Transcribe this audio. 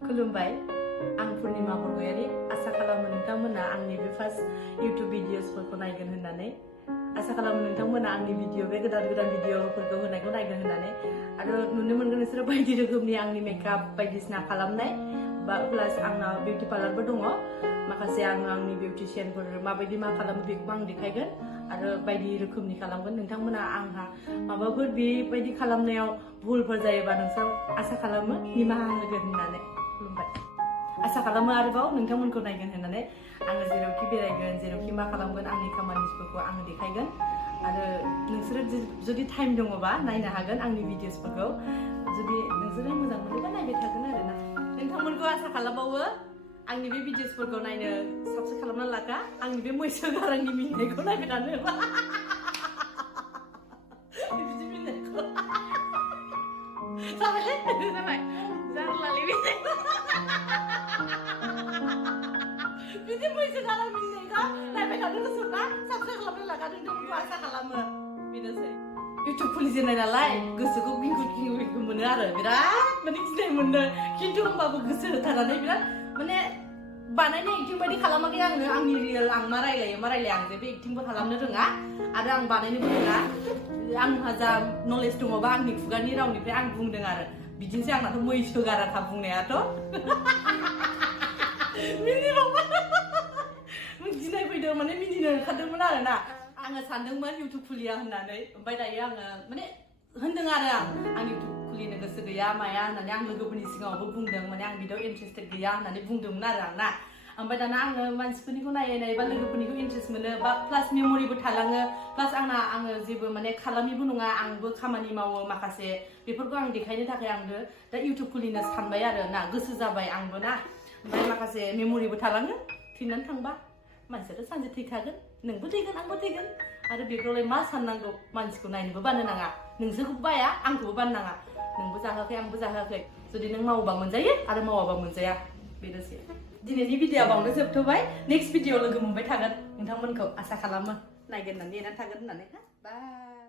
खुलुमबाय आं पुर्णिमा बरगयारी आसा खालामो नोंथांमोना आंनि बे फार्स्ट इउट्युब भिडिअसफोरखौ नायगोन होननानै आसा खालामो नोंथांमोना आंनि भिडिअ बे गोदान भिडिअफोरखौ होनायखौ नायगोन होननानै आरो नुनो मोनगोन नोंसोरो बायदि रोखोमनि आंनि मेकआप बायदिसिना खालामनाय बा प्लास आंना बिउटि पार्लारबो दङ माखासे आंनि बिउटिशियानफोर माबायदि मा खालामो बेखौ आं देखायगोन आरो बायदि रोखोमनि खालामगोन नोंथांमोना आंहा माबाफोर बेबायदि खालामनायाव भुलफोर जायोबा नोंसोर आसा खालामो निमाहा होगोन होननानै खुलुमबाय आसा खालामो आरोबाव नोंथांमोनखौ नायगोन होननानै आङो जेरावखि बेरायगोन जेरावखि मा खालामगोन आंनि खामानिफोरखौ आङो देखायगोन आरो नोंसोरो जुदि टाइम दङबा नायनो हागोन आंनि भिडिअसफोरखौ जुदि नोंसोरो मोजां मोनोबा नायबाय थागोन आरोना नोंथांमोनखौ आसा खालामबावो आंनि बे भिडिअसफोरखौ नायनो साबस्क्राइब खालामना लाखा आंनि बे मैसो गारांनि मिनिनायखौ नायबाय थानो बिदि मिनिनायखौ जाबाय जारलालै बिदि मैसो गारां मिनिनायखौ नायबाय थानो गोसोब्ला साबस्क्राइब खालामना लाखा नोंथांमोनखौ आसा खालामो बेनोसै इउट्युब खुलिजेननाय नालाय गोसोखौ गिंगुर मोनो आरो बिराद माने गिनाय मोनो खिन्थु होमबाबो गोसो होथारनानै बिराद माने बानायनाय एक्टिं बायदि खालामाखै आङो आंनि रियेल आं मा रायलायो आं जेबो एक्टिंबो खालामनो रोङा आरो आं बानायनोबो रोङा आंहा जा नलेज दङबा आंनि खुगानि रावनिफ्राय आं बुंदों आरो बिदिनोसै आंनाथ' मैसो गाराखा बुंनायाथ' गिनाय फैदों माने मिनिनो ओंखारदोंमोन आरोना आङो सानदोंमोन इउट्युब खुलिया होननानै ओमफ्राय दायो आङो माने होनदों आरो आं इउट्युब खुलिनो गोसो गैया माया होननानै आं लोगोफोरनि सिगाङावबो बुंदों माने आं बिदियाव इन्टारेस्टेड गैया होननानै बुंदोंमोन आरो आंना ओमफ्राय दाना आङो मानसिफोरनिखौ नायै बा लोगोफोरनिखौ इन्टारेस्ट मोनो बा प्लास मेमरिबो थालाङो प्लास आङो जेबो माने खालामिबो नङा आंबो खामानि मावो माखासे बेफोरखौ आं देखायनो थाखाय आंबो दा इउट्युब खुलिनो सानबाय आरो ना गोसो जाबाय आंबो ना ओमफ्राय माखासे मेमरिबो थालाङो थैनानै थांबा मानसियाथ' सानसे थैखागोन नोंबो थैगोन आंबो थैगोन आरो बेफोरावलाय मा साननांगौ मानसिखौ नायनोबो बानो नाङा नोंसोरखौबो बाया आंखौबो बानो नाङा नोंबो जाहोआखै आंबो जाहोआखै जुदि नों मावोबा मोनजायो आरो मावाबा मोनजाया बेनोसै दिनैनि भिडिअ'आ बावनो जोबथ'बाय नेक्स्ट भिडिअ लोगो मोनबाय थागोन नोंथांमोनखौ आसा खालामो नायगोन होननानै नेनानै थागोन होननानै बाय